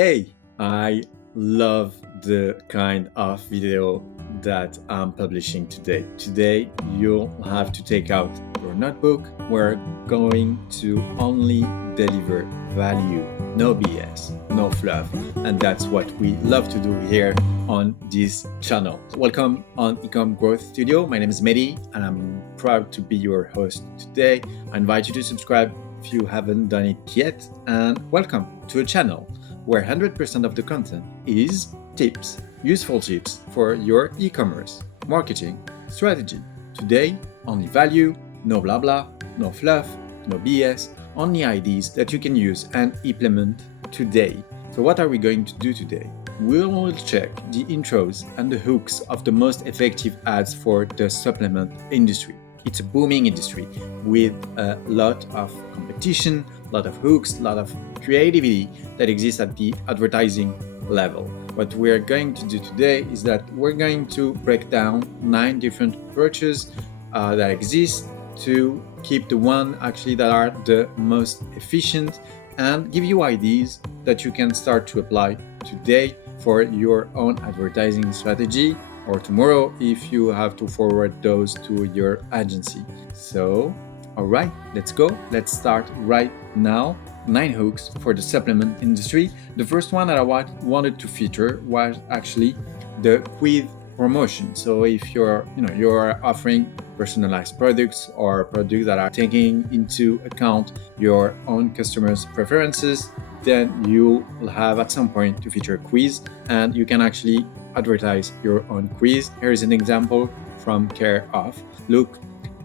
Hey, I love the kind of video that I'm publishing today. Today, you'll have to take out your notebook. We're going to only deliver value, no BS, no fluff. And that's what we love to do here on this channel. Welcome on Ecom Growth Studio. My name is Mehdi, and I'm proud to be your host today. I invite you to subscribe if you haven't done it yet, and welcome to a channel where 100% of the content is tips, useful tips for your e-commerce marketing strategy. Today, only value, no blah blah, no fluff, no BS, only ideas that you can use and implement today. So what are we going to do today? We'll check the intros and the hooks of the most effective ads for the supplement industry. It's a booming industry with a lot of competition, a lot of hooks, a lot of creativity that exists at the advertising level. What we're going to do today is that we're going to break down 9 different approaches that exist to keep the one actually that are the most efficient and give you ideas that you can start to apply today for your own advertising strategy, or tomorrow if you have to forward those to your agency. So, all right, let's go. Let's start right now. 9 hooks for the supplement industry. The first one that I wanted to feature was actually the Quizz Promotion. So if you're offering personalized products or products that are taking into account your own customers' preferences, then you will have at some point to feature a quiz, and you can actually advertise your own quiz. Here is an example from Care Of. Look,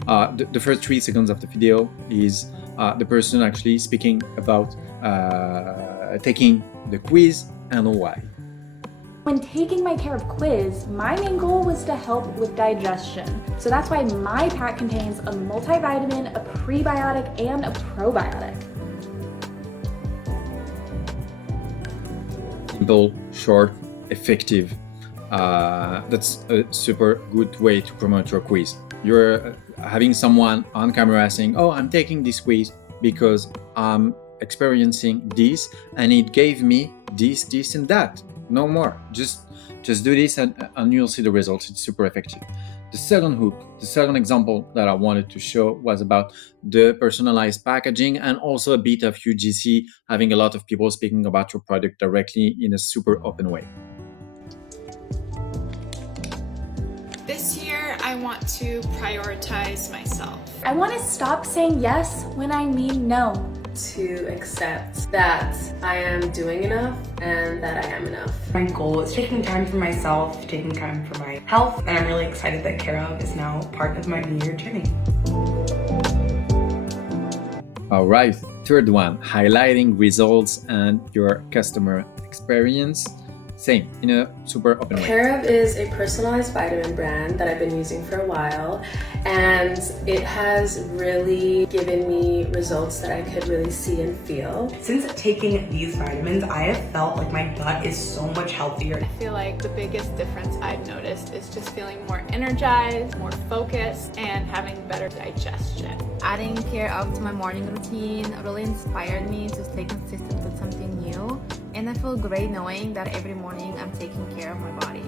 the first 3 seconds of the video is the person actually speaking about taking the quiz and why. When taking my Care Of quiz, my main goal was to help with digestion. So that's why my pack contains a multivitamin, a prebiotic, and a probiotic. Simple, short, effective. That's a super good way to promote your quiz. You're having someone on camera saying, "Oh, I'm taking this quiz because I'm experiencing this and it gave me this and that." No more. Just do this and you'll see the results. It's super effective. The second hook, the second example that I wanted to show was about the personalized packaging and also a bit of UGC, having a lot of people speaking about your product directly in a super open way. This year, I want to prioritize myself. I want to stop saying yes when I mean no. To accept that I am doing enough and that I am enough. My goal is taking time for myself, taking time for my health, and I'm really excited that Care Of is now part of my New Year journey. All right, third one, highlighting results and your customer experience. Same, in a super open way. Care Of is a personalized vitamin brand that I've been using for a while, and it has really given me results that I could really see and feel. Since taking these vitamins, I have felt like my gut is so much healthier. I feel like the biggest difference I've noticed is just feeling more energized, more focused, and having better digestion. Adding Care Of to my morning routine really inspired me to stay consistent with something new, and I feel great knowing that every morning I'm taking care of my body.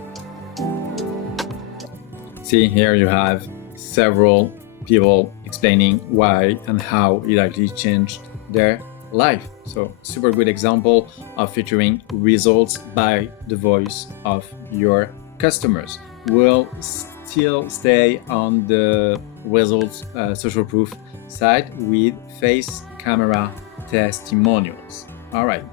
See, here you have several people explaining why and how it actually changed their life. So super good example of featuring results by the voice of your customers. We'll still stay on the results social proof side with face camera testimonials. All right.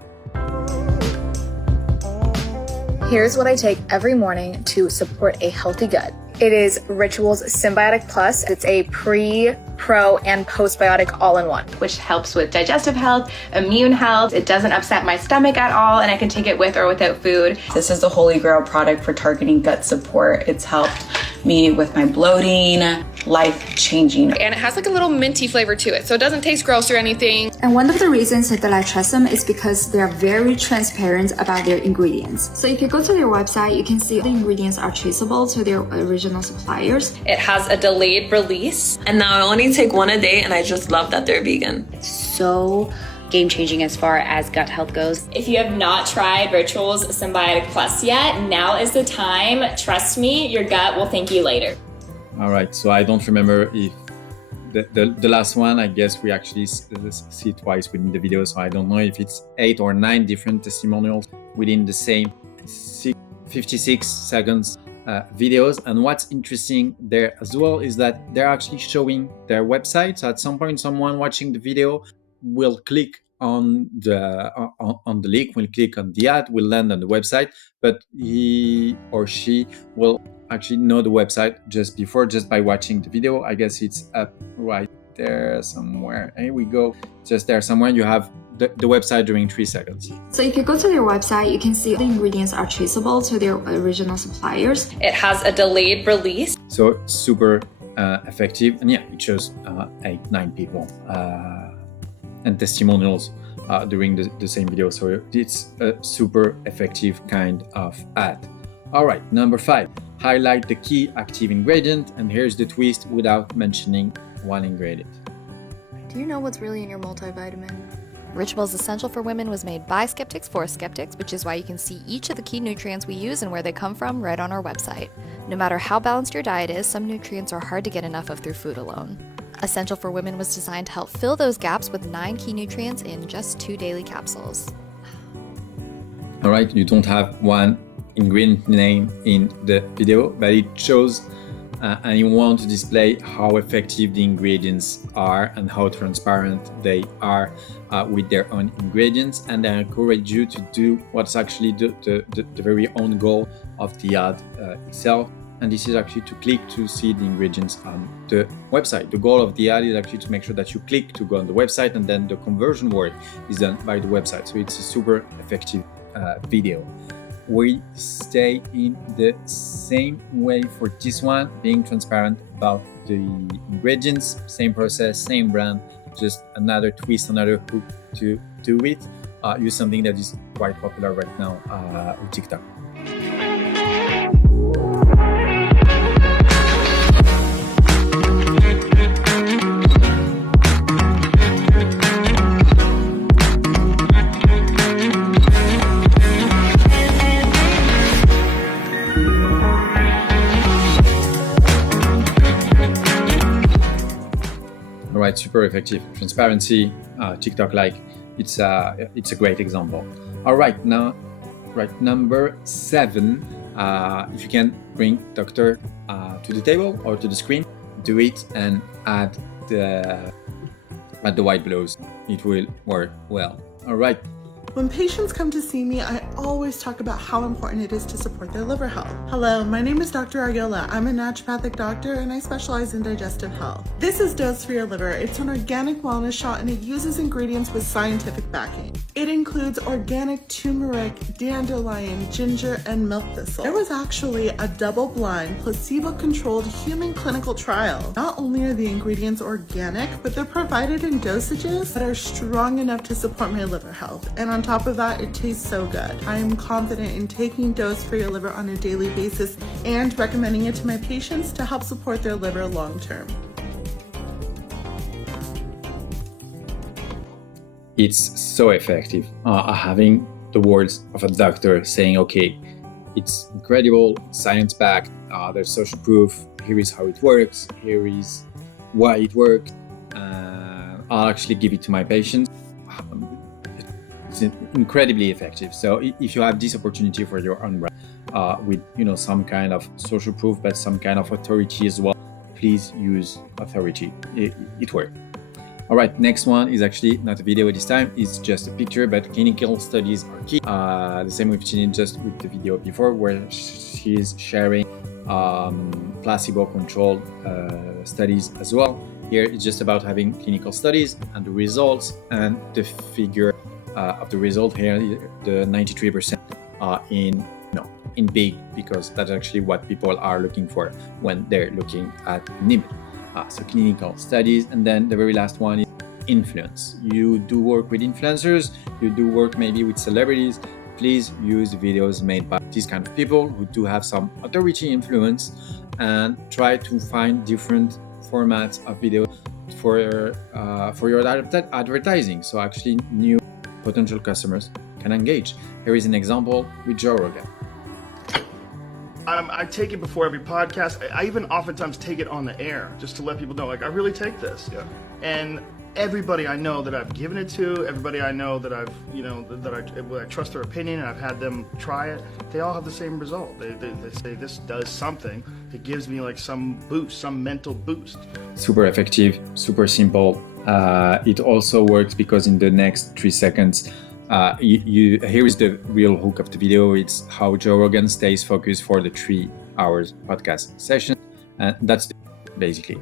Here's what I take every morning to support a healthy gut. It is Ritual's Symbiotic Plus. It's a pre, pro, and postbiotic all-in-one, which helps with digestive health, immune health. It doesn't upset my stomach at all, and I can take it with or without food. This is the holy grail product for targeting gut support. It's helped me with my bloating, life-changing. And it has like a little minty flavor to it, so it doesn't taste gross or anything. And one of the reasons that I trust them is because they're very transparent about their ingredients. So if you go to their website, you can see the ingredients are traceable to their original suppliers. It has a delayed release, and now I only take one a day, and I just love that they're vegan. It's so game-changing as far as gut health goes. If you have not tried Ritual's Symbiotic Plus yet, now is the time. Trust me, your gut will thank you later. All right, so I don't remember if the last one, I guess we actually see twice within the video, so I don't know if it's 8 or 9 different testimonials within the same 56 seconds videos. And what's interesting there as well is that they're actually showing their website. So at some point, someone watching the video will click on the link, will click on the ad, will land on the website, but he or she will actually know the website just by watching the video. I guess it's up right there somewhere. Here we go. Just there somewhere. You have the website during 3 seconds. So if you go to their website, you can see the ingredients are traceable to their original suppliers. It has a delayed release. So super effective. And yeah, it shows 8-9 people and testimonials during the same video. So it's a super effective kind of ad. All right, number 5. Highlight the key active ingredient, and here's the twist without mentioning one ingredient. Do you know what's really in your multivitamin? Rituals Essential for Women was made by skeptics for skeptics, which is why you can see each of the key nutrients we use and where they come from right on our website. No matter how balanced your diet is, some nutrients are hard to get enough of through food alone. Essential for Women was designed to help fill those gaps with 9 key nutrients in just 2 daily capsules. All right, you don't have one ingredient name in the video, but it shows and you want to display how effective the ingredients are and how transparent they are with their own ingredients. And I encourage you to do what's actually the very own goal of the ad itself. And this is actually to click to see the ingredients on the website. The goal of the ad is actually to make sure that you click to go on the website, and then the conversion work is done by the website. So it's a super effective video. We stay in the same way for this one, being transparent about the ingredients, same process, same brand, just another twist, another hook to do it. Use something that is quite popular right now on TikTok. Right, super effective. Transparency, TikTok-like. It's a great example. All right, now, number 7. If you can bring doctor to the table or to the screen, do it and add the white blows. It will work well. All right. When patients come to see me, I always talk about how important it is to support their liver health. Hello, my name is Dr. Ariola. I'm a naturopathic doctor and I specialize in digestive health. This is Dose for Your Liver. It's an organic wellness shot and it uses ingredients with scientific backing. It includes organic turmeric, dandelion, ginger, and milk thistle. There was actually a double-blind, placebo-controlled human clinical trial. Not only are the ingredients organic, but they're provided in dosages that are strong enough to support my liver health. And on top of that, it tastes so good. I am confident in taking Dose for Your Liver on a daily basis and recommending it to my patients to help support their liver long term. It's so effective. Having the words of a doctor saying, okay, it's incredible, science-backed, there's social proof, here is how it works, here is why it works, I'll actually give it to my patients. It's incredibly effective. So if you have this opportunity for your own brand with some kind of social proof, but some kind of authority as well, please use authority. It works. All right, next one is actually not a video this time, it's just a picture, but clinical studies are key. The same we've seen just with the video before where she's sharing placebo-controlled studies as well. Here it's just about having clinical studies and the results, and the figure of the result here, the 93% in big, because that's actually what people are looking for when they're looking at an image. So clinical studies, and then the very last one is influence. You do work with influencers, you do work maybe with celebrities. Please use videos made by these kind of people who do have some authority influence, and try to find different formats of videos for your advertising. So actually new potential customers can engage. Here is an example with Joe Rogan. I take it before every podcast. I even oftentimes take it on the air just to let people know, like, I really take this. Yeah. And everybody I know that I've given it to, everybody I know that I've, that I trust their opinion and I've had them try it, they all have the same result. They say this does something. It gives me like some boost, some mental boost. Super effective, super simple. It also works because in the next 3 seconds, here is the real hook of the video. It's how Joe Rogan stays focused for the 3 hours podcast session. And that's basically.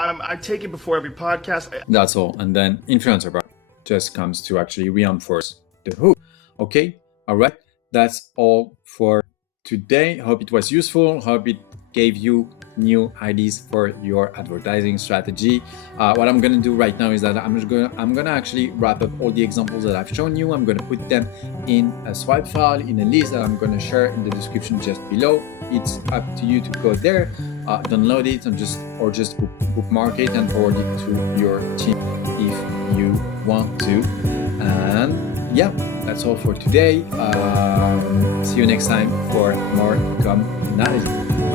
I take it before every podcast. That's all. And then influencer part just comes to actually reinforce the hook. Okay. All right. That's all for today. Hope it was useful. Hope it gave you new ideas for your advertising strategy. What I'm gonna do right now is that I'm gonna actually wrap up all the examples that I've shown you. I'm gonna put them in a swipe file, in a list that I'm gonna share in the description just below. It's up to you to go there, download it, and just bookmark it and forward it to your team if you want to. And yeah, that's all for today. See you next time for more communalism. Bye-bye.